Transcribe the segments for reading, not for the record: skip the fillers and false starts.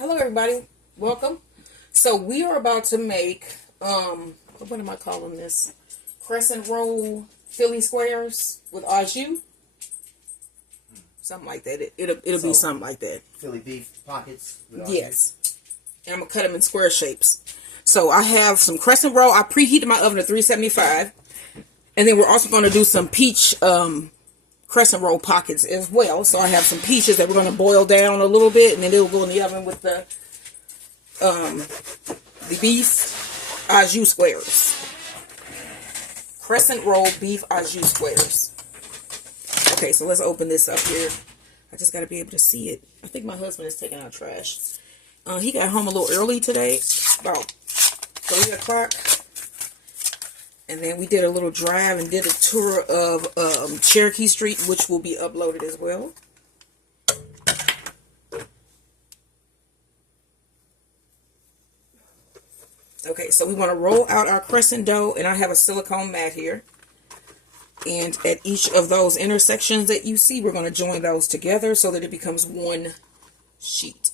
Hello everybody, welcome. So we are about to make, what am I calling this? Crescent roll Philly squares with au jus. Something like that. It'll be something like that. Philly beef pockets with au Yes. And I'm going to cut them in square shapes. So I have some crescent roll. I preheated my oven to 375. And then we're also going to do some peach crescent roll pockets as well. So I have some peaches that we're going to boil down a little bit, and then it'll go in the oven with the beef au jus squares. Crescent roll beef au jus squares. Okay, so let's open this up here. I just got to be able to see it. I think my husband is taking out trash. He got home a little early today, about 3 o'clock. And then we did a little drive and did a tour of Cherokee Street, which will be uploaded as well. Okay, so we want to roll out our crescent dough, and I have a silicone mat here. And at each of those intersections that you see, we're going to join those together so that it becomes one sheet.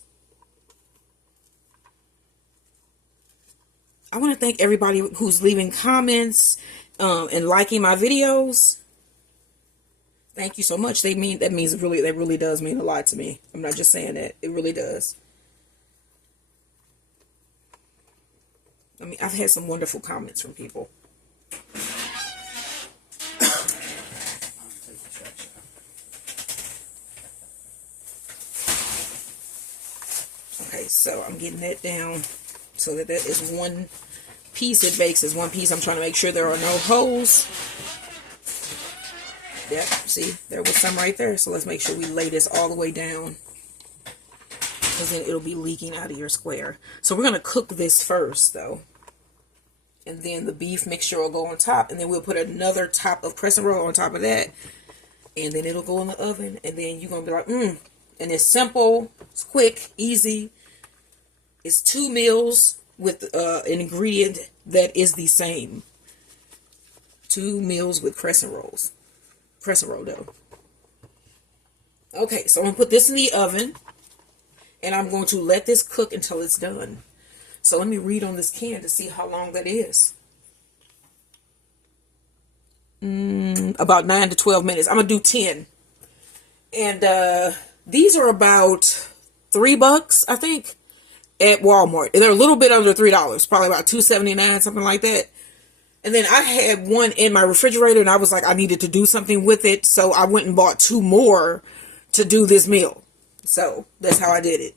I want to thank everybody who's leaving comments and liking my videos. Thank you so much. That really does mean a lot to me. I'm not just saying that. It really does. I mean, I've had some wonderful comments from people. Okay, so I'm getting that down so that is one piece. It bakes as one piece. I'm trying to make sure there are no holes. Yep, see, there was some right there. So let's make sure we lay this all the way down, because then it'll be leaking out of your square. So we're going to cook this first, though. And then the beef mixture will go on top. And then we'll put another top of crescent roll on top of that. And then it'll go in the oven. And then you're going to be like, And it's simple. It's quick. Easy. It's 2 meals with an ingredient that is the same. 2 meals with crescent rolls. Crescent roll dough. Okay, so I'm going to put this in the oven. And I'm going to let this cook until it's done. So let me read on this can to see how long that is. About 9 to 12 minutes. I'm going to do 10. And these are about $3, I think, at Walmart. They're a little bit under $3. Probably about $2.79, something like that. And then I had one in my refrigerator, and I was like, I needed to do something with it. So I went and bought 2 more to do this meal. So that's how I did it.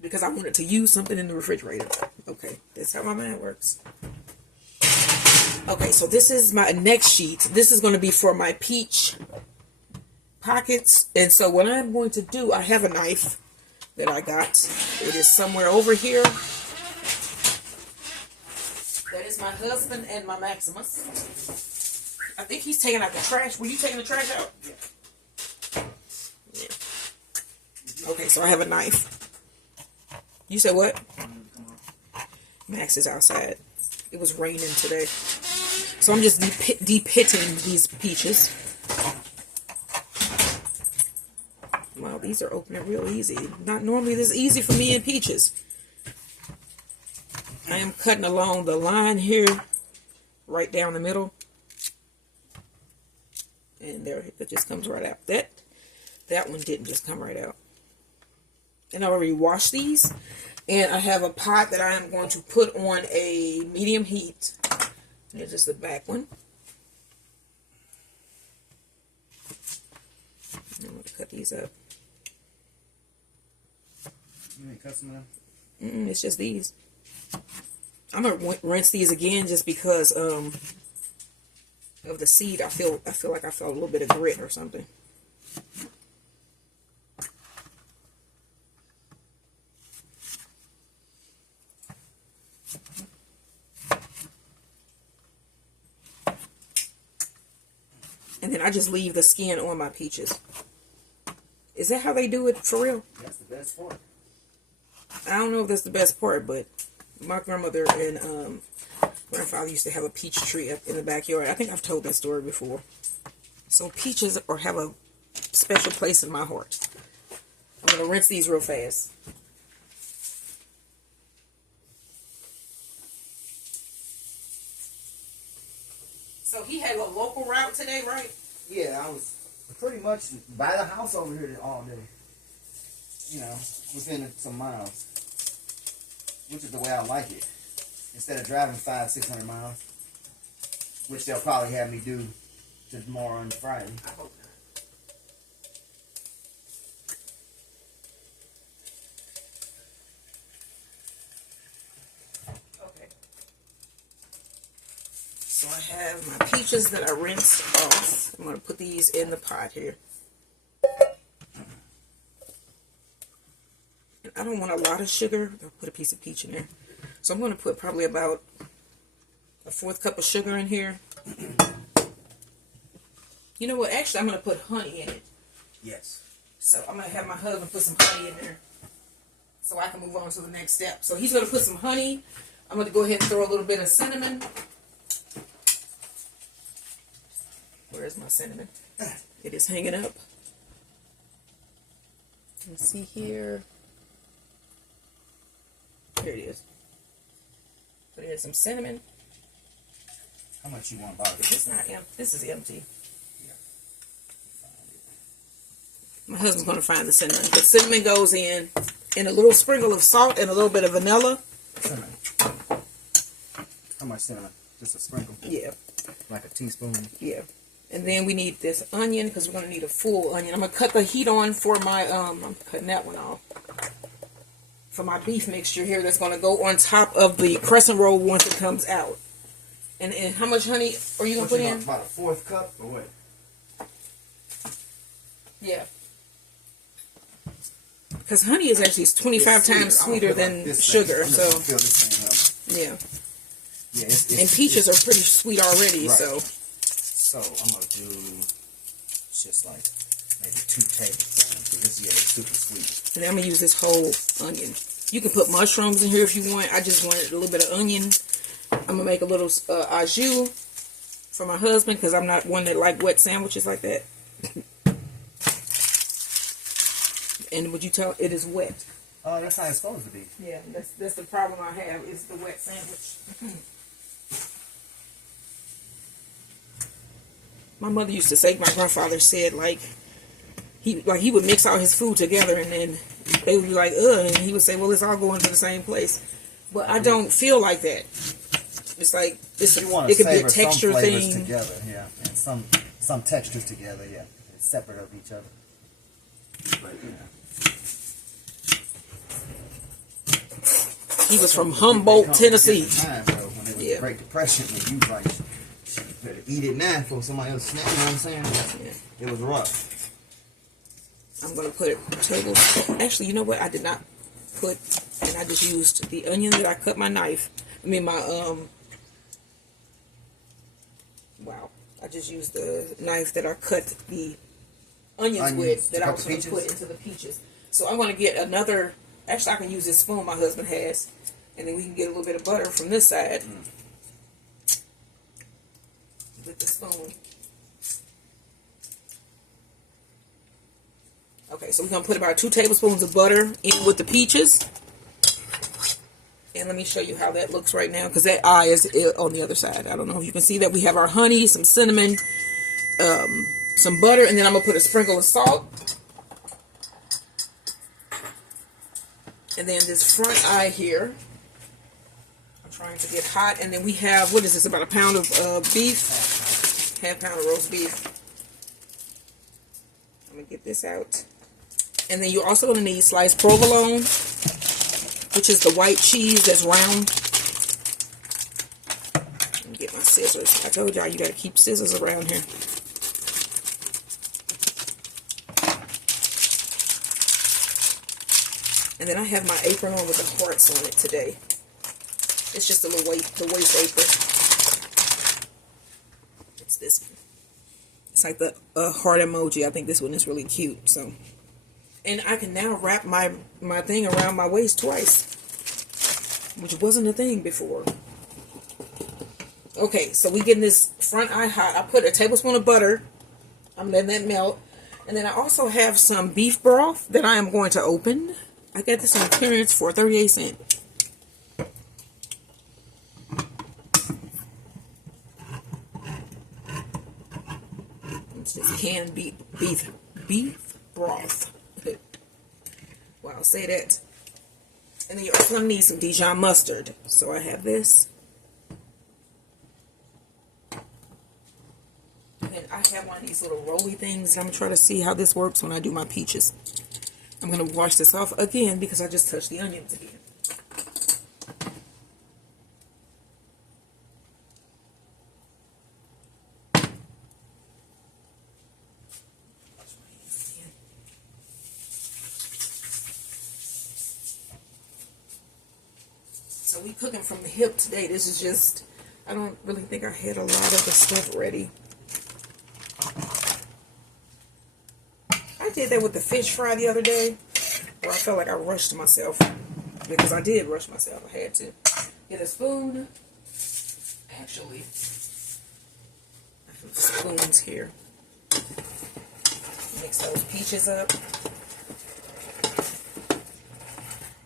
Because I wanted to use something in the refrigerator. Okay, that's how my mind works. Okay, so this is my next sheet. This is going to be for my peach pockets. And so what I'm going to do, I have a knife that I got. It is somewhere over here. That is my husband and my Maximus. I think he's taking out the trash. Were you taking the trash out? Yeah. Okay, so I have a knife. You said what? Max is outside. It was raining today. So I'm just de-pitting these peaches. Wow, these are opening real easy. Not normally this easy for me in peaches. I am cutting along the line here, right down the middle. And there, it just comes right out. That one didn't just come right out. And I already washed these. And I have a pot that I am going to put on a medium heat. Here's just the back one. I'm going to cut these up. You ain't cut some of them? It's just these. I'm going to rinse these again just because of the seed. I feel like I felt a little bit of grit or something. And then I just leave the skin on my peaches. Is that how they do it for real? That's the best part. I don't know if that's the best part, but my grandmother and grandfather used to have a peach tree up in the backyard. I think I've told that story before. So peaches have a special place in my heart. I'm going to rinse these real fast. So he had a local route today, right? Yeah, I was pretty much by the house over here all day. You know, within some miles. Which is the way I like it. Instead of driving 500-600 miles. Which they'll probably have me do tomorrow and Friday. I hope not. Okay. So I have my peaches that I rinsed off. I'm going to put these in the pot here. And I don't want a lot of sugar. I'll put a piece of peach in there. So I'm going to put probably about a 1/4 cup of sugar in here. You know what? Actually, I'm going to put honey in it. Yes. So I'm going to have my husband put some honey in there so I can move on to the next step. So he's going to put some honey. I'm going to go ahead and throw a little bit of cinnamon. Where's my cinnamon? It is hanging up. Let's see here. Here it is. Put in some cinnamon. How much you want about it? It's not empty. This is empty. My husband's going to find the cinnamon. The cinnamon goes in, and a little sprinkle of salt and a little bit of vanilla. Cinnamon. How much cinnamon? Just a sprinkle? Yeah. Like a teaspoon? Yeah. And then we need this onion because we're going to need a full onion. I'm going to cut the heat on for my, I'm cutting that one off. For my beef mixture here that's going to go on top of the crescent roll once it comes out. And how much honey are you going to put in? About a 1/4 cup or what? Yeah. Because honey is actually 25 times sweeter than sugar. So, yeah. Yeah, and peaches are pretty sweet already, right. so. So, I'm going to do just like maybe 2 tablespoons. Because it's super sweet. And then I'm going to use this whole onion. You can put mushrooms in here if you want. I just wanted a little bit of onion. I'm going to make a little au jus for my husband because I'm not one that like wet sandwiches like that. And would you tell it is wet? Oh, that's how it's supposed to be. Yeah, that's the problem I have is the wet sandwich. My mother used to say, my grandfather said, he would mix all his food together and then they would be like, ugh, and he would say, well, it's all going to the same place. But I don't feel like that. It's like it could be a texture some thing. Together, yeah, and some textures together, yeah, it's separate of each other. But he was from Humboldt, Tennessee. Time, bro, when it was the Great Depression, when you like, you better eat it now before somebody else snap. You know what I'm saying? Yeah. It was rough. I'm going to put a tablespoon. Actually, you know what? I did not put, and I just used the onion that I cut my knife. I mean, I just used the knife that I cut the onions with that I was going to put into the peaches. So I'm going to get another, actually I can use this spoon my husband has, and then we can get a little bit of butter from this side with the spoon. Okay, so we're going to put about 2 tablespoons of butter in with the peaches. And let me show you how that looks right now, because that eye is on the other side. I don't know if you can see that. We have our honey, some cinnamon, some butter, and then I'm going to put a sprinkle of salt. And then this front eye here, I'm trying to get hot. And then we have, what is this, about a pound of beef? Half pound of roast beef. I'm going to get this out. And then you're also going to need sliced provolone, which is the white cheese that's round. Let me get my scissors. I told y'all you got to keep scissors around here. And then I have my apron on with the hearts on it today. It's just a little the waist apron. It's this one. It's like the heart emoji. I think this one is really cute. So, and I can now wrap my thing around my waist twice, which wasn't a thing before. Okay, so we getting this front eye hot. I put a tablespoon of butter. I'm letting that melt. And then I also have some beef broth that I am going to open. I got this on clearance for 38 cents. canned beef broth. Wow, say that. And then you're also gonna need some Dijon mustard. So I have this. And I have one of these little rolly things. I'm gonna try to see how this works when I do my peaches. I'm gonna wash this off again because I just touched the onions again. So we cooking from the hip today. This is just, I don't really think I had a lot of the stuff ready. I did that with the fish fry the other day, where I felt like I rushed myself. Because I did rush myself. I had to get a spoon. Actually, I have spoons here. Mix those peaches up.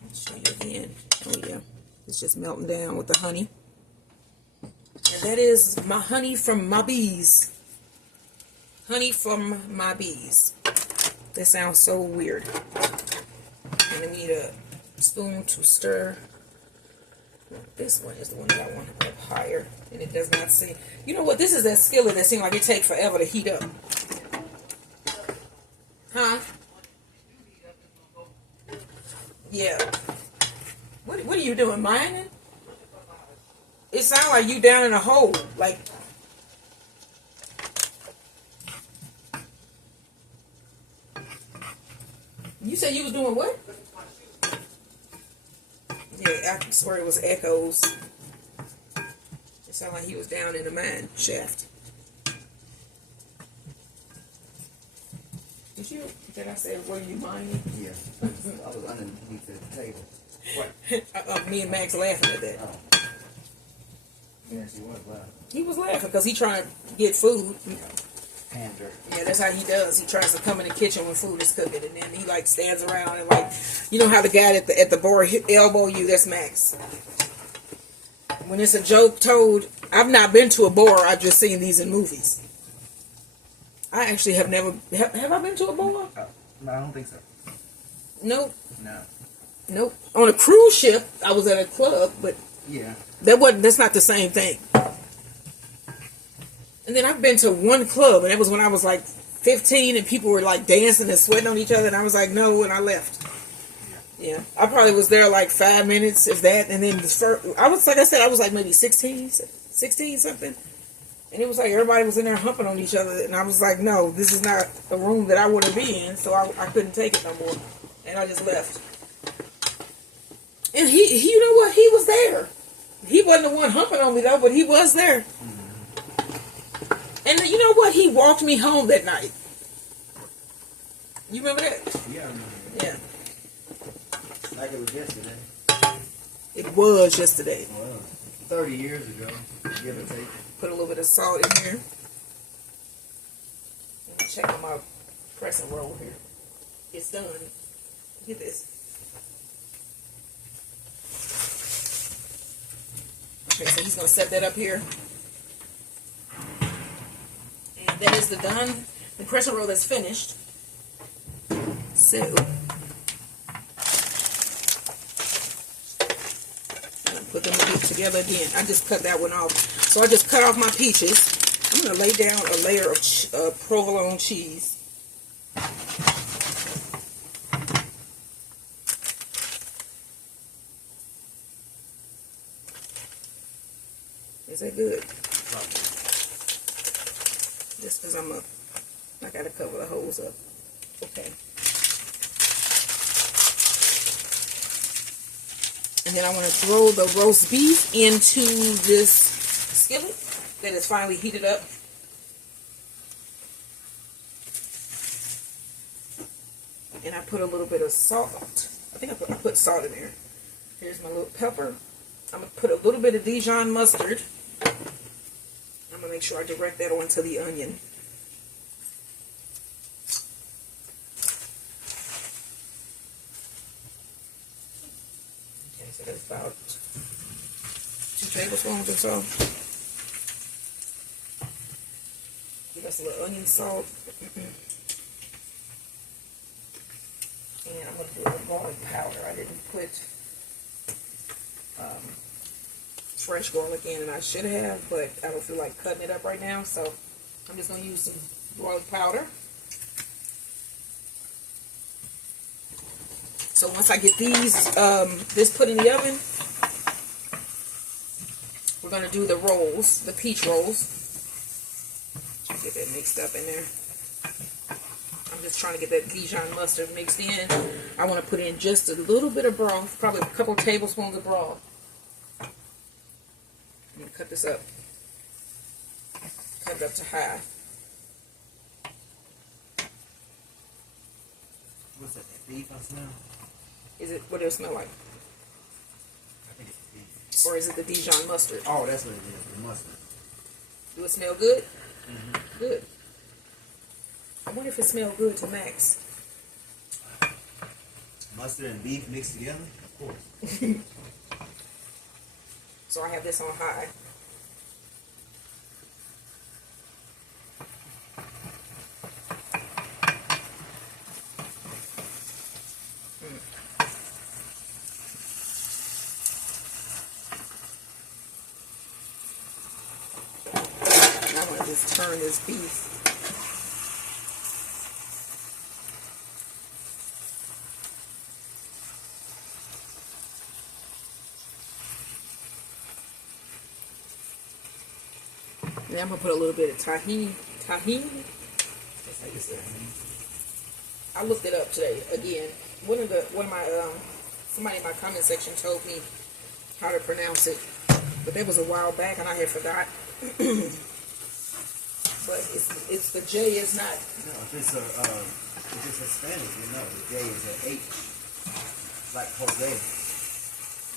I'll show you again. Oh yeah. It's just melting down with the honey. And that is my honey from my bees. Honey from my bees. That sounds so weird. And I need a spoon to stir. This one is the one that I want up higher. And it does not seem... You know what? This is that skillet that seems like it takes forever to heat up. Huh? Yeah. What are you doing, mining? It sounds like you down in a hole. Like... You said you was doing what? Yeah, I swear it was echoes. It sounded like he was down in the mine shaft. Did I say, were you mining? Yeah. I was underneath the table. What? Me and Max laughing at that. Oh. Yeah, she was laughing. He was laughing because he trying to get food. Pander. Yeah, that's how he does. He tries to come in the kitchen when food is cooking, and then he like stands around and like, you know how the guy at the bar elbow you? That's Max. When it's a joke told, I've not been to a bar. I've just seen these in movies. I actually have never. Have I been to a bar? No, I don't think so. Nope. No. Nope. On a cruise ship, I was at a club, but yeah, that's not the same thing. And then I've been to one club, and that was when I was like 15, and people were like dancing and sweating on each other, and I was like, no, and I left. Yeah, I probably was there like 5 minutes, if that, and then I was, like I said, I was like maybe 16 something, and it was like everybody was in there humping on each other, and I was like, no, this is not a room that I want to be in, so I couldn't take it no more, and I just left. And he, you know what, he was there. He wasn't the one humping on me though, but he was there. And you know what? He walked me home that night. You remember that? Yeah, I remember that. Yeah. Like it was yesterday. It was yesterday. Well, 30 years ago, give or take. Put a little bit of salt in here. Let me check on my crescent roll here. It's done. Look at this. Okay, so he's going to set that up here. And that is the crescent roll that's finished. So, put them together again. I just cut that one off. So I just cut off my peaches. I'm going to lay down a layer of provolone cheese. Is that good? Just because I got to cover the holes up. Okay. And then I want to throw the roast beef into this skillet that is finally heated up. And I put a little bit of salt. I think I put salt in there. Here's my little pepper. I'm going to put a little bit of Dijon mustard. I'm going to make sure I direct that onto the onion. Okay, so that's about 2 tablespoons or so. Give us a little onion salt. And I'm going to do a garlic powder. I didn't put fresh garlic in, and I should have, but I don't feel like cutting it up right now, so I'm just going to use some garlic powder. So once I get these, this put in the oven, we're going to do the rolls, the peach rolls. Get that mixed up in there. I'm just trying to get that Dijon mustard mixed in. I want to put in just a little bit of broth, probably a couple tablespoons of broth. I'm going to cut this up. Cut it up to high. What's that beef I smell? Is it, what does it smell like? I think it's beef. Or is it the Dijon mustard? Oh, that's what it is, the mustard. Do it smell good? Mm-hmm. Good. I wonder if it smells good to Max. Mustard and beef mixed together? Of course. So I have this on high. I want to just turn this beef. And I'm gonna put a little bit of tahini. Tahini? I looked it up today again. Somebody in my comment section told me how to pronounce it, but that was a while back and I had forgot. But it's the J is not. No, if it's Hispanic, you know, the J is an H. Like Jose.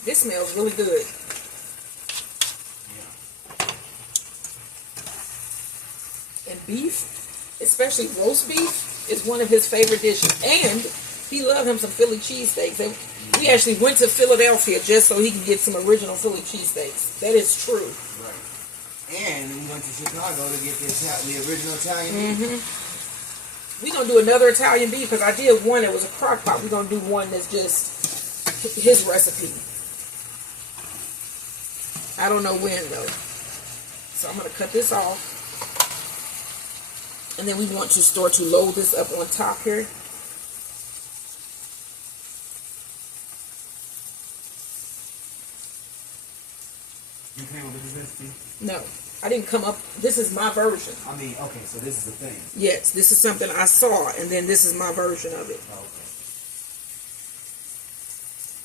This smells really good. And beef, especially roast beef, is one of his favorite dishes. And he loved him some Philly cheesesteaks. We actually went to Philadelphia just so he could get some original Philly cheesesteaks. That is true. Right. And we went to Chicago to get the original Italian beef. We're going to do another Italian beef because I did one that was a crock pot. We're going to do one that's just his recipe. I don't know when though. So I'm going to cut this off. And then we want to start to load this up on top here. You came up with this recipe? No, I didn't come up. This is my version. I mean, okay, so this is the thing. Yes, this is something I saw, and then this is my version of it. Oh, okay.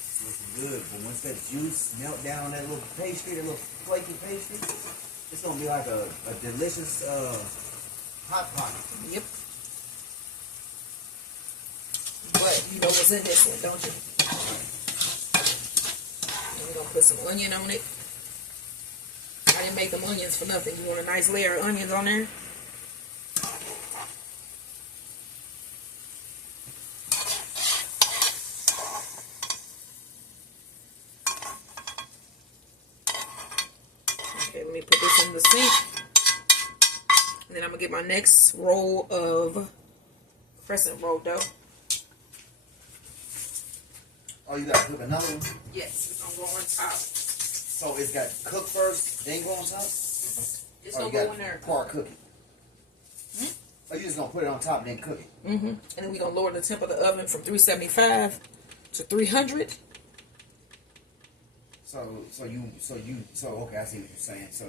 It's looking good, but once that juice melt down that little pastry, that little flaky pastry, it's gonna be like a delicious hot pot. Yep. But you know what's in this one, don't you? And we're gonna put some onion on it. I didn't make them onions for nothing. You want a nice layer of onions on there? Okay, let me put this in the sink. And then I'm going to get my next roll of crescent roll dough. Oh, you gotta cook another one? Yes, it's going to go on top. So it's got cook first, then go on top? It's Or going you to go got in there. part cook it? Or you just gonna put it on top and then cook it? Mm-hmm. And then we're going to lower the temp of the oven from 375 to 300. So okay, I see what you're saying. So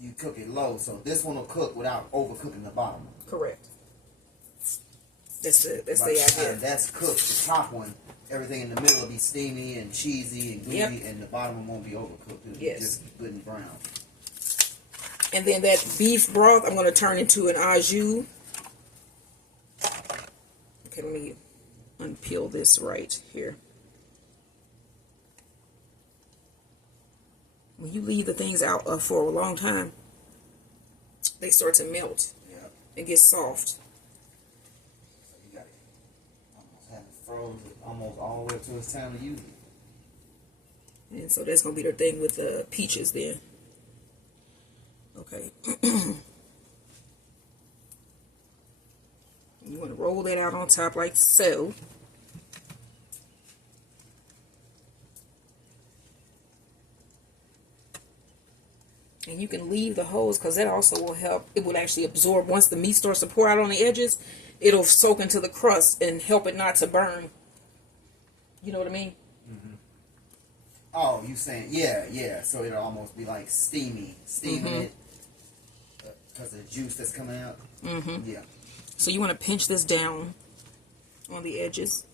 you cook it low, so this one will cook without overcooking the bottom. Correct. That's the idea. That's cooked. The top one, everything in the middle will be steamy and cheesy and gooey, and the bottom one won't be overcooked. It'll be just good and brown. And then that beef broth, I'm going to turn into an au jus. Okay, let me unpeel this right here. When you leave the things out for a long time, they start to melt. Yep. It gets soft. So you got it almost have it frozen almost all the way up to it's time to use it. And so that's going to be the thing with the peaches then. Okay. You want to roll that out on top like so. And you can leave the holes because that also will help. It will actually absorb. Once the meat starts to pour out on the edges, it'll soak into the crust and help it not to burn. You know what I mean? Mm-hmm. Oh, you saying, yeah. So it'll almost be like steaming it because of the juice that's coming out. Mm-hmm. Yeah. So you want to pinch this down on the edges.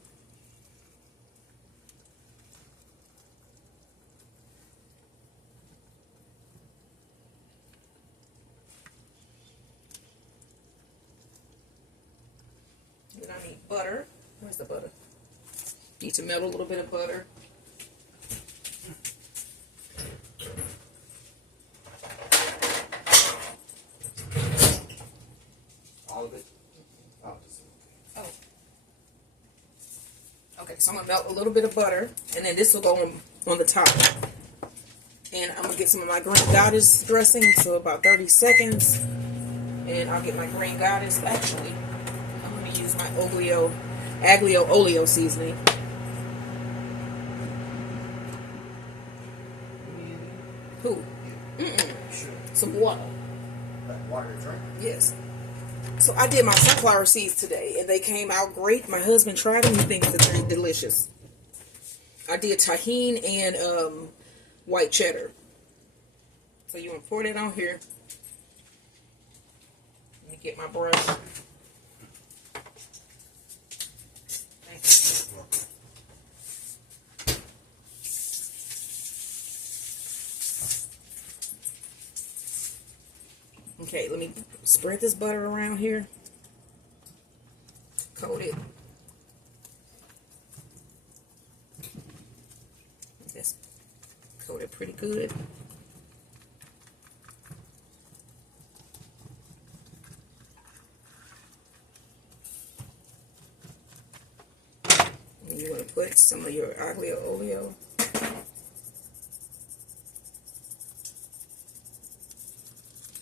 Then I need butter. Where's the butter? Need to melt a little bit of butter. All of it? Oh, Oh. Okay, so I'm going to melt a little bit of butter, and then this will go on the top. And I'm going to get some of my green goddess dressing, so about 30 seconds. And I'll get my green goddess. Actually, I'm going to use my aglio olio seasoning. Who? Sure. Some water. Like water to drink? Yes. So I did my sunflower seeds today, and they came out great. My husband tried them. He thinks that they're delicious. I did tahini and white cheddar. So you want to pour that on here. Let me get my brush. Thank you. Okay, let me spread this butter around here. Coat it. Just coat it pretty good. And you want to put some of your aglio olio.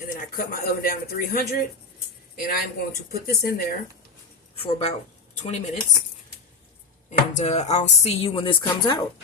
And then I cut my oven down to 300, and I'm going to put this in there for about 20 minutes, and I'll see you when this comes out.